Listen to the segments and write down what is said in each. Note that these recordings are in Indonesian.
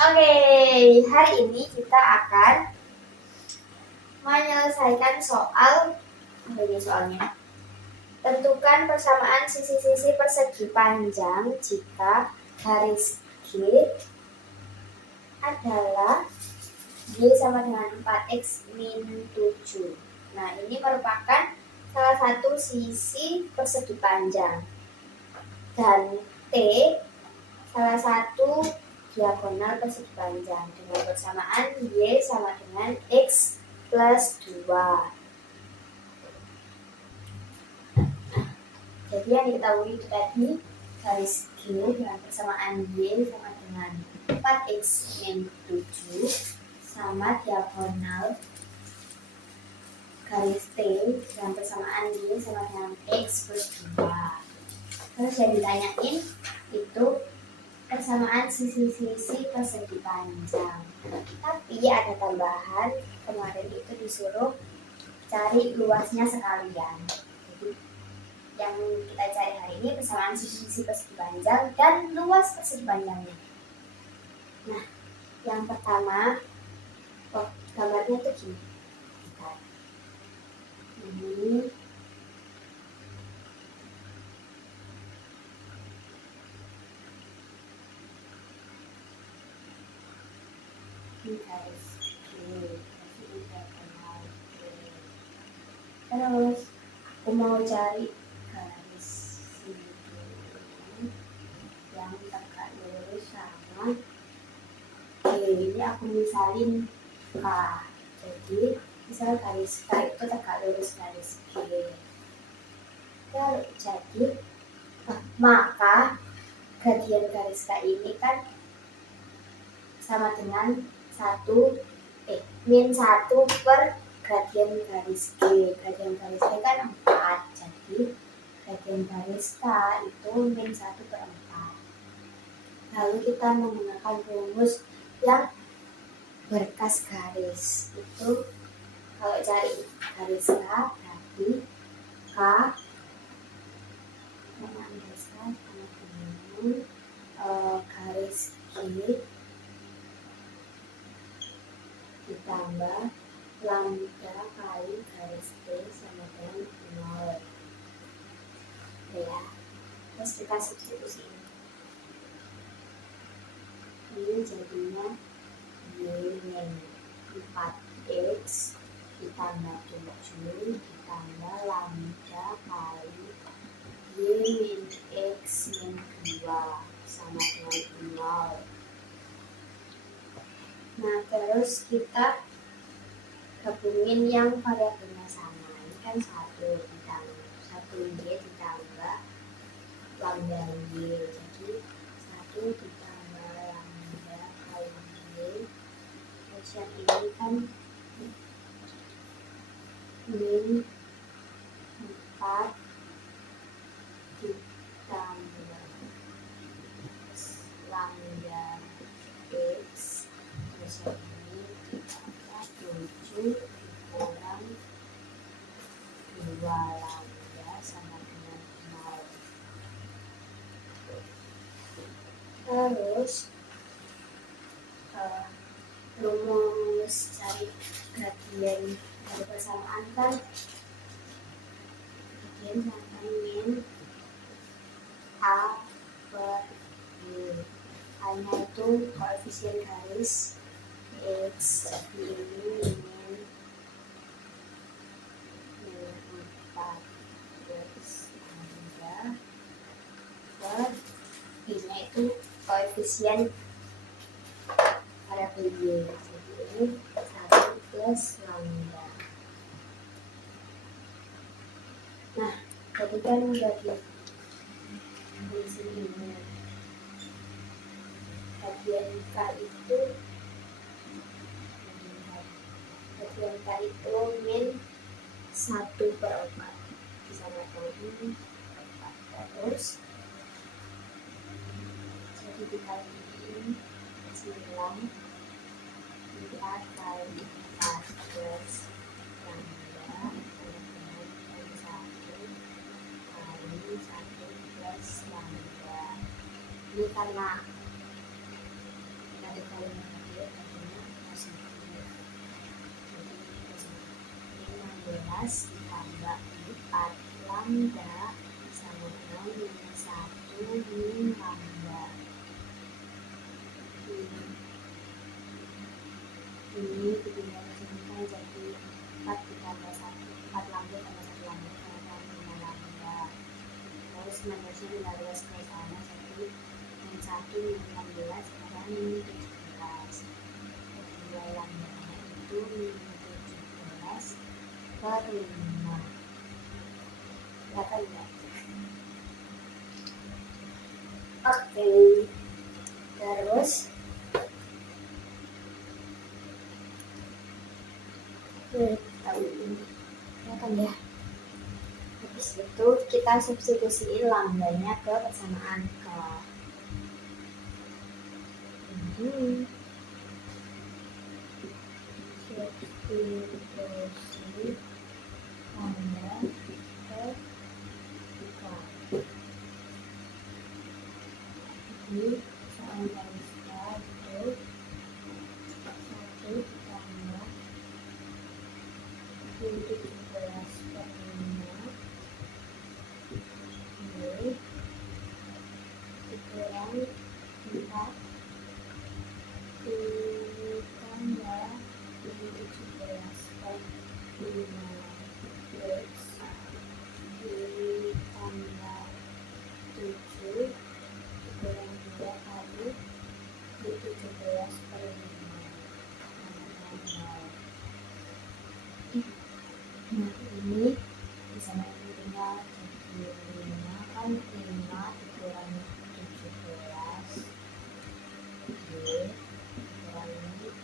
Oke, hari ini kita akan menyelesaikan soal ini soalnya. Tentukan persamaan sisi-sisi persegi panjang jika garis G adalah Y sama dengan 4X min 7. Nah, ini merupakan salah satu sisi persegi panjang. Dan T salah satu diagonal persegi panjang dengan persamaan Y sama dengan X plus 2. Jadi yang diketahui itu tadi garis G dengan persamaan Y sama dengan 4X min 7 sama diagonal garis T dengan persamaan Y sama dengan X plus 2. Terus yang ditanyain itu persamaan sisi-sisi persegi panjang. Tapi ada tambahan, kemarin itu disuruh cari luasnya sekalian. Jadi yang kita cari hari ini persamaan sisi-sisi persegi panjang dan luas persegi panjangnya. Nah, yang pertama, gambarnya tuh gini. Ini garis G, terus aku mau cari garis ini yang tegak lurus sama G. Ini aku misalin K. Jadi misal garis K itu tegak lurus garis G. Jadi maka gradian garis K ini kan sama dengan min 1 per gradian garis G. Gradian garis G kan 4. Jadi gradian garis K itu min 1 per 4. Lalu kita menggunakan rumus yang berkas garis. Itu kalau cari garis K berarti K sama dengan garis G ditambah lambda kali garis T sama dengan 0. Ya, terus kita substitusi ini jadinya Y min 4X ditambah 7 ditambah lambda kali Y min X min 2 sama dengan 0. Nah, terus kita gabungin yang variabelnya sama. Ini kan 1 Y ditambah lambda Y. Jadi 1 ditambah lambda kali Y. Terus yang ini kan min 4 ditambah lambda X. Terus yang ini ditambah 7 dikurang 2 lambda sama dengan 0. Terus rumus cari gradian dari persamaan kan gradian sama min A per Y. A-nya itu koefisien garis X, jadi ini min 4X lambda per Y-nya itu koefisien variabel Y. Jadi ini 1 plus lambda. Nah, jadi kan udah di sini gradian K itu min 1 per 4 disamakan 4 terus jadi dikaliin 9 4 kali 4 plus lambda sama dengan 1 kali 1 plus lambda. Ini karena satu kali negatif artinya positif. Jadi positif 15 ditambah 4 lambda sama 0 minus 1 min lambda. Ini ditinggal kesinikan jadi 4 ditambah 1, 4 lambda tambah 1 lambda sama 5 lambda. Terus 19 ke sana jadi min 1 min 16 sekarang min 17. Kedua lambdanya itu min 17 per 5. Berapa ya? Oke. Terus tahu ini kelihatan ya. Habis itu kita substitusiin lambdanya ke persamaan angka. Ini substitusi lambda ke angka. Jadi soal barista itu 1 ditambah min 17 per 5 dikurang 4 ditambah min 17 per 5 X ditambah 7 dikurang 2 kali min 17 per 5. Nah ini bisa tinggal jadi 5 kan 5 dikurang 17 dikurangi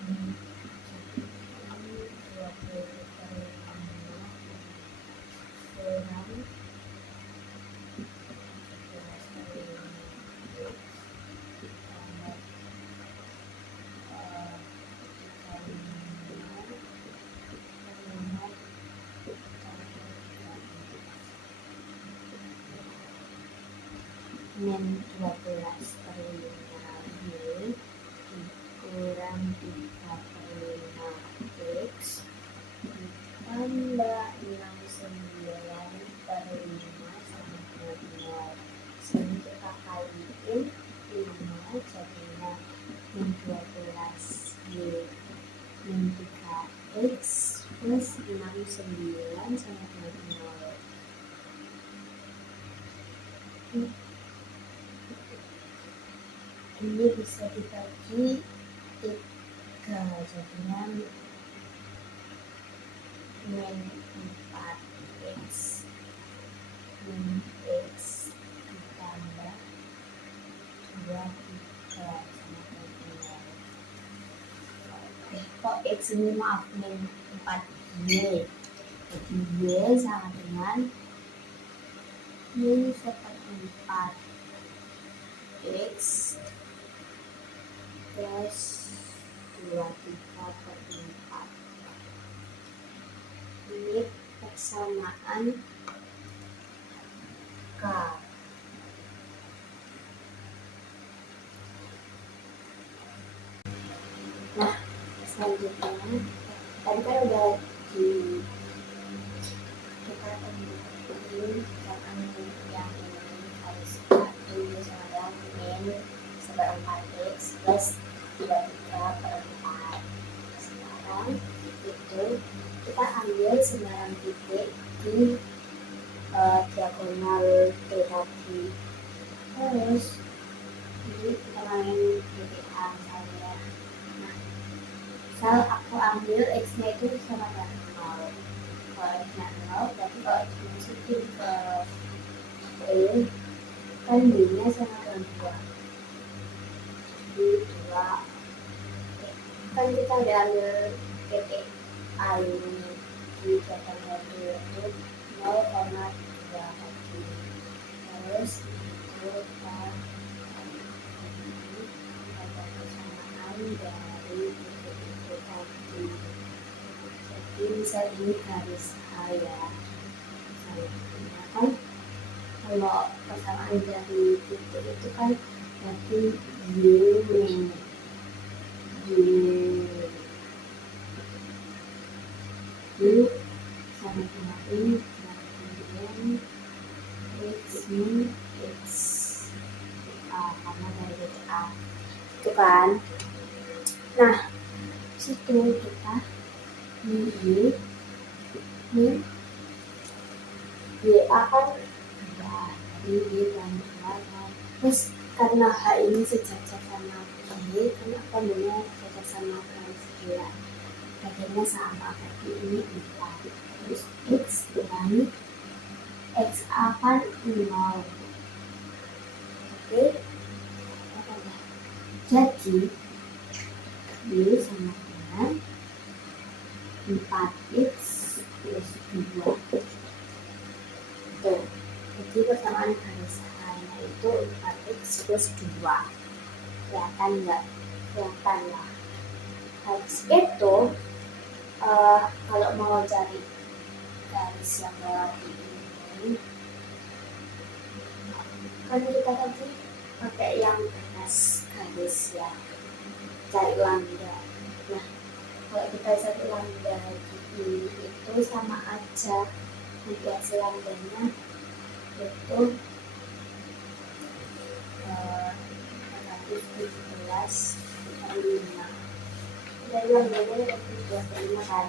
ini jadi 20 per 5 kurang 17 per 5 tambah min 12 per 5 Y dikurang 3 per 5 X ditambah 69 per 5 sama 0. Sini kita kaliin 5 jadinya min 12 Y min 3 X plus 69 sama 0. Ini bisa dibagi 3 jadinya min 4x min x ditambah 23 sama 0. Kok x ini maaf min 4y, jadi y sama dengan min 1/4 x plus 23 per 4. Ini persamaan K. Nah, selanjutnya tadi kan udah kita akan yang ini harus ini sama dengan min seperempat x plus 23 per 4. Sekarang itu kita ambil sembarang titik di diagonal T tadi. Terus ini kita main titik A saja. Nah, misal aku ambil x-nya itu sama dengan 0. Kalau x-nya 0, berarti kalau x dimasukin ke E, kan B-nya sama dengan 2. Jadi 2. Kan kita udah ambil titik A ini di diagonal itu 0,3 tadi. Terus itu kita ada persamaan dari titik itu tadi. Jadi bisa ini garis H ya. Misalnya kan Kalau persamaan dari titik itu kan berarti Y min Y sama dengan ini kemudian X min X A karena dari titik A itu kan. Nah situ kita Y min Y A kan jadi Y dan terus karena H ini sejajar sama Y kan apa namanya sejajar sama garis dia bagiannya sama berarti ini 4 terus X dengan X A kan 0. Oke jadi Y sama dengan 4X plus 2 tuh. Jadi persamaan garis hanya itu 4X plus 2 kelihatan nggak? Kelihatan lah. Habis itu kalau mau cari garis yang melewati ini kan kita tadi pakai yang atas garis ya, cari lambda. Nah kalau kita cari lambda di itu sama aja nanti hasil lambdanya itu negatif 17/5 dari lambdanya negatif 17/5 kan.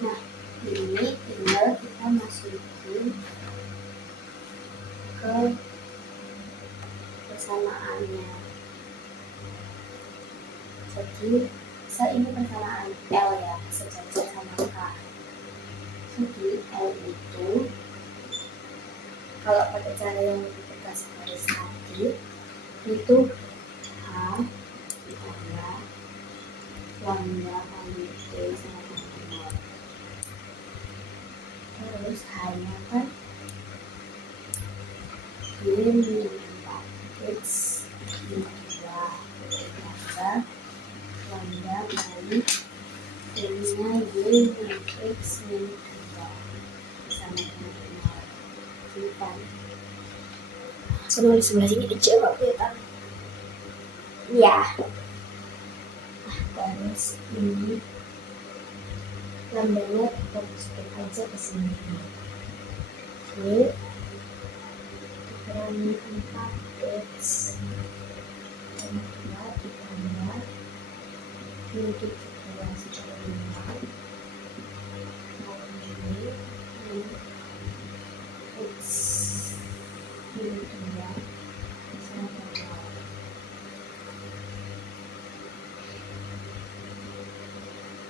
Nah ini tinggal kita masukin ke persamaannya. Jadi ini persamaan L ya, sejajar sama K. Jadi L itu kalau pakai cara yang lebih tegas garis tadi itu H ditambah lambda kali T sama dengan 0. Terus H-nya kan Y min 4X min 2 ditambah lambda kali T-nya Y min X min 2 sama dengan 0. Kan sama di sebelah sini kecil nggak kelihatan ya. Nah terus ini lambdanya kita masukin aja ke sini. Oke dikurangi 4X sama 2 ditambah min 17/5 kali min X min 2 sama dengan 0.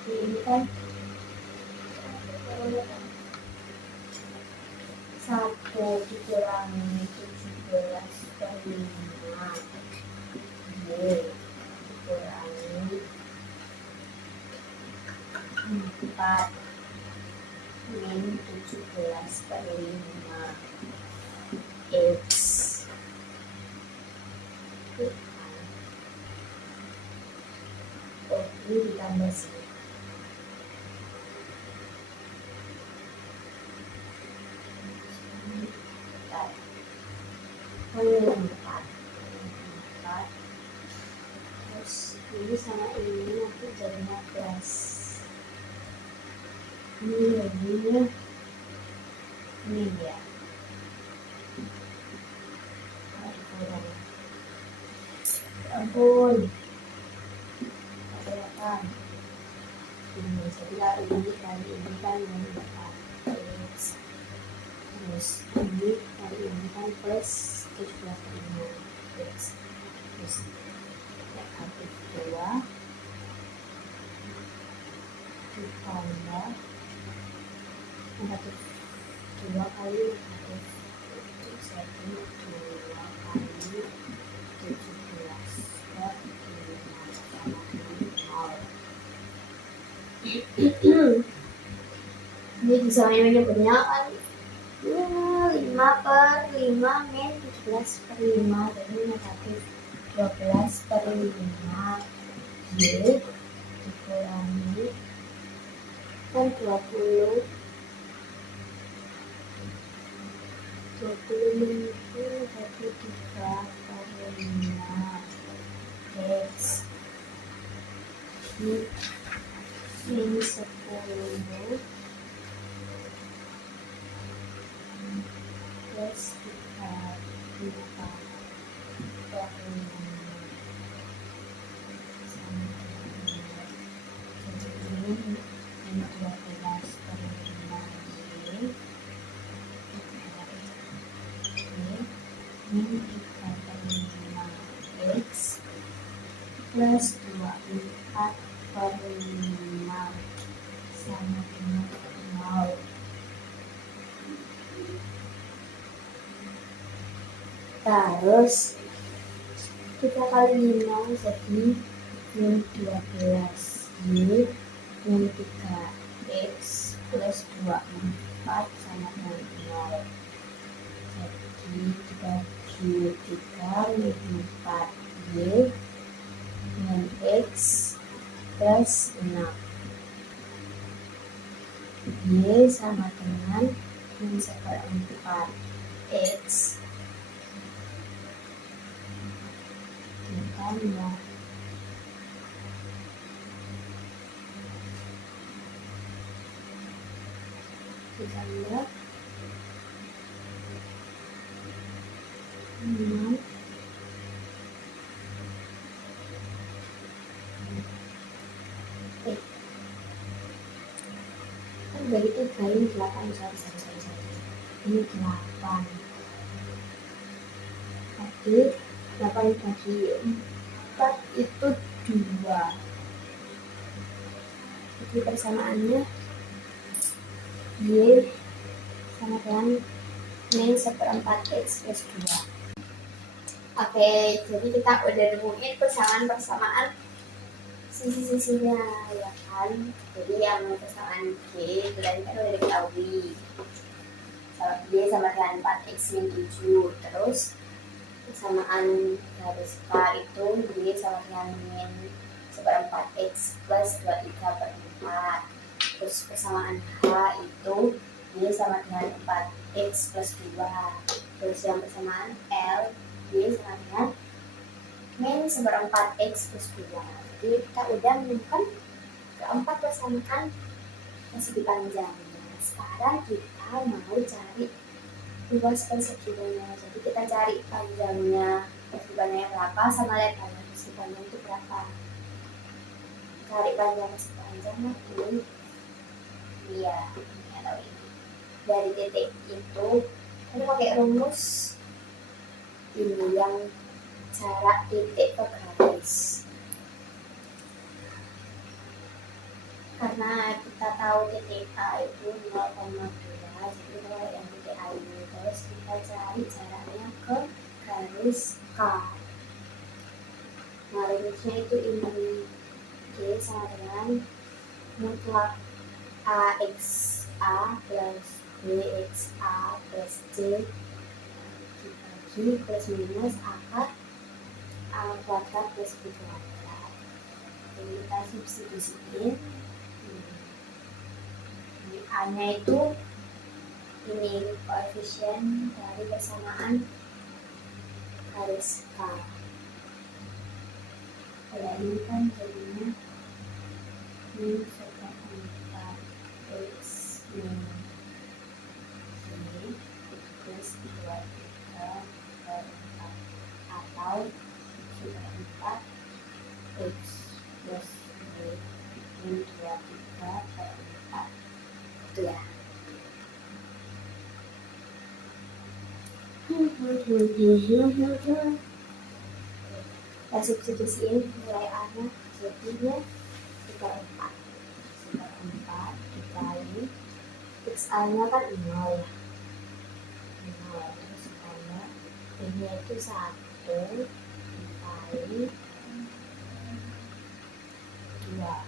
Ini kan 1 dikurangi 17/5 Y dikurangi 4 min 17/5 X ini ditambah sini. Ini 4 terus ini sama ini nanti jadinya plus ini ya ampun kelihatan ini jadi kali ini kan yang 4X terus ini kali ini kan plus 17/5X terus negatif 2 ditambah negatif 2 kali negatif 2 kali 17/5 ini misalnya menyebutnya kan 5/5 min 17/5 jadi negatif 12/5 Y dikurangi kan 20 26 jadi 3/5 X min 10 plus 3/5 sama dengan jadi ini 12/5 min 3/5 X plus 24/5 sama dengan 0. Terus 3 kali 5 jadi min 12 Y min 3 X plus 24 sama dengan 0. Jadi dibagi 3 min 4 Y min X plus 6 Y sama dengan min 1/4 X ditambah ditambah 6 dari 3 ini 8 ini 8 tadi 8 bagi 4 itu 2 jadi persamaannya Y sama dengan min 1/4 X plus 2. Oke, jadi kita udah nemuin persamaan sisi-sisinya ya kan. Jadi yang persamaan G berarti kan udah diketahui Y sama dengan 4X min 7. Terus persamaan garis K itu Y sama dengan min 1/4 X plus 23/4. Terus persamaan H itu Y sama dengan 4X plus 2. Terus yang persamaan L Y sama dengan min 1/4 X plus 2. Jadi kita udah menemukan keempat persamaan persegi panjangnya. Sekarang kita mau cari luas perseginya. Jadi kita cari panjangnya persegi panjangnya berapa sama lebarnya persegi panjang itu berapa. Cari panjang persegi panjangnya ini. Iya, ini atau ini. Dari titik itu ini pakai rumus ini yang jarak titik ke garis. Karena kita tahu titik A itu 0,2, jadi kalau yang titik A ini terus kita cari jaraknya ke garis K. Nah, rumusnya itu ini G sama dengan mutlak AXA plus BXA plus J dibagi plus minus akar A kuadrat plus B kuadrat. Jadi kita substitusiin. A-nya itu ini koefisien dari persamaan garis K. Kalau ini kan jadinya min 1/4 X min Y plus 23/4 atau 1/4 X plus Y min 23/4 itu ya. Kita substitusiin nilai A-nya jadinya 3/4 dikali X-A-nya kan 0 ya, 0 terus ditambah B-nya itu 1 dikali 2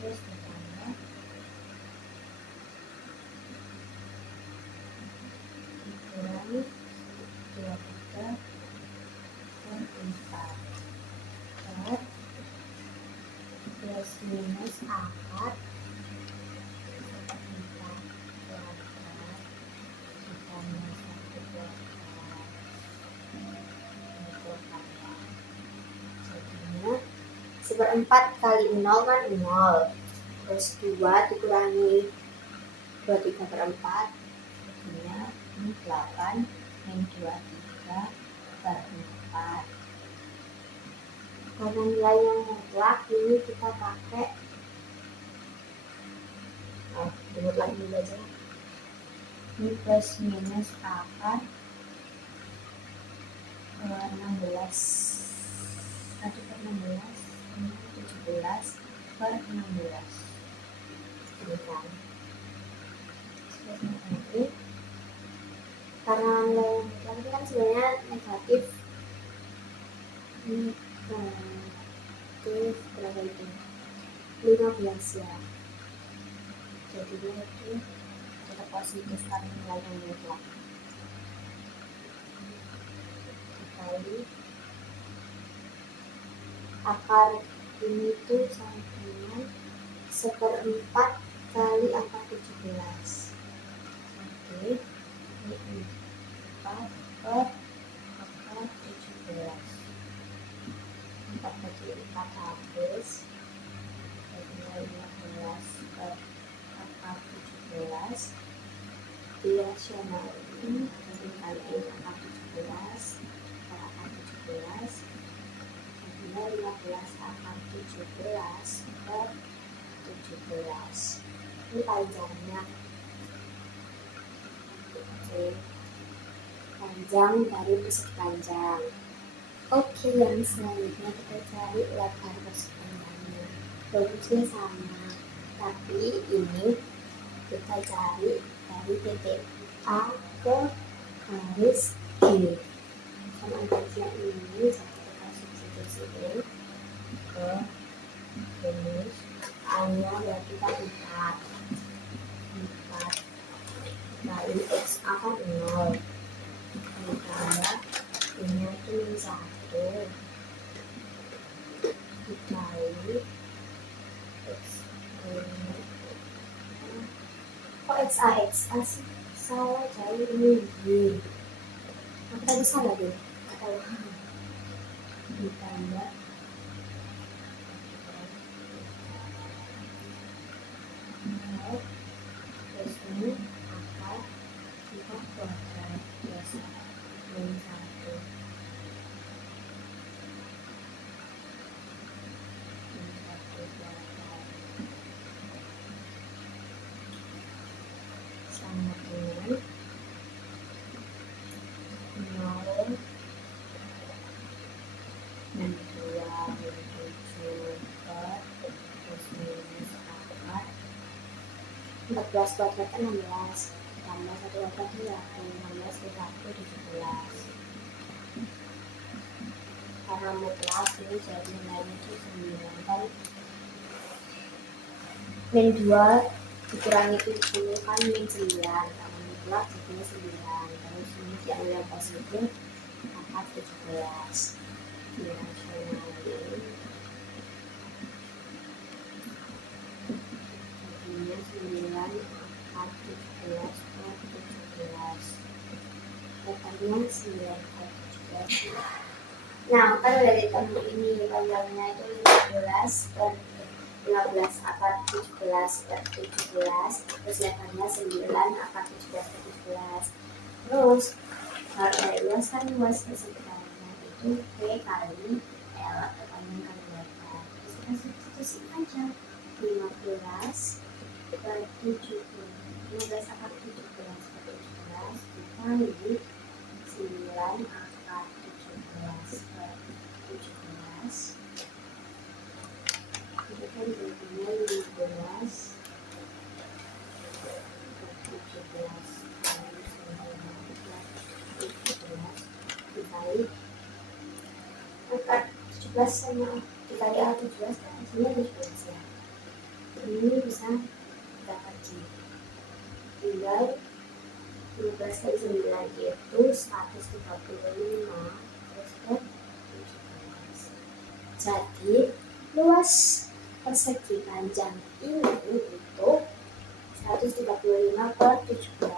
terus ditambah dikurangi 23/4 plus minus akar 1/4 kuadrat 1/4 kali 0 kan 0. Terus 2 dikurangi 23/4, artinya ini 8 min 23/4. Karena nilai yang mutlak ini kita pakai dibuat lagi dulu aja. Ini plus minus akar 16 1/16 ini 17/16 ini kan. Karena nilai yang mutlak ini kan sebenarnya negatif. Ini negatif berapa itu? 15 ya. Jadinya itu tetap positif karena nilai yang mutlak. Dikali akar ini tuh sama dengan 1/4 kali akar 17. Oke, ini 4 per akar 17. 4 bagi 4 habis, jadi 15 per akar 17. Dirasional ini jadi kali akar 17 per akar 17, jadinya 15 akar 17 per 17. Ini panjangnya. Oke, panjang dari persegi panjang. Oke, yang selanjutnya kita cari lebar persegi panjangnya. Rumusnya sama, tapi ini kita cari dari titik A ke garis G. Sama garisnya ini, jadi kita substitusiin ke rumus A-nya berarti kan 4 kali X A kan 0 ditambah ini itu min 1 dikali X kok X A sih? Salah cari ini Y. Apa tadi salah deh? Atau ditambah terus ini akar 4 kuadrat plus min 1 kuadrat sama dengan 0 min 2 min 7 per plus minus akar 14 kuadrat kan 16 tambah 1 kuadrat itu ya 16 ke 1 17. Karena mutlak ini jadi nilainya itu 9 kan. Min 2 dikurangi 7 kan min 9, karena mutlak jadinya 9. Terus ini diambil yang positif akar 17 dirasionalin jadinya 9 akar 17 per 17. Lebarnya 9 per 17. Nah, kan udah ditemu ini panjangnya itu 15 per 15 akar 17 per 17, terus lebarnya 9 akar 17 per 17. Terus kalau dari luas kan luas persegitiga itu P kali L atau panjang kali lebar. Terus kita substitusikan aja 15 per 17, 15 akar 17 per 17 dikali 9 akar 17 per 17. Itu kan jadinya 15 per 17 kali 9 per 17 dikali akar 17 sama dikali akar 17 kan hasilnya 17 ya. Ini bisa dapat G. Tinggal 15 kali 9 itu 135 terus per 17. Jadi luas persegi panjang ini itu 135 per 17.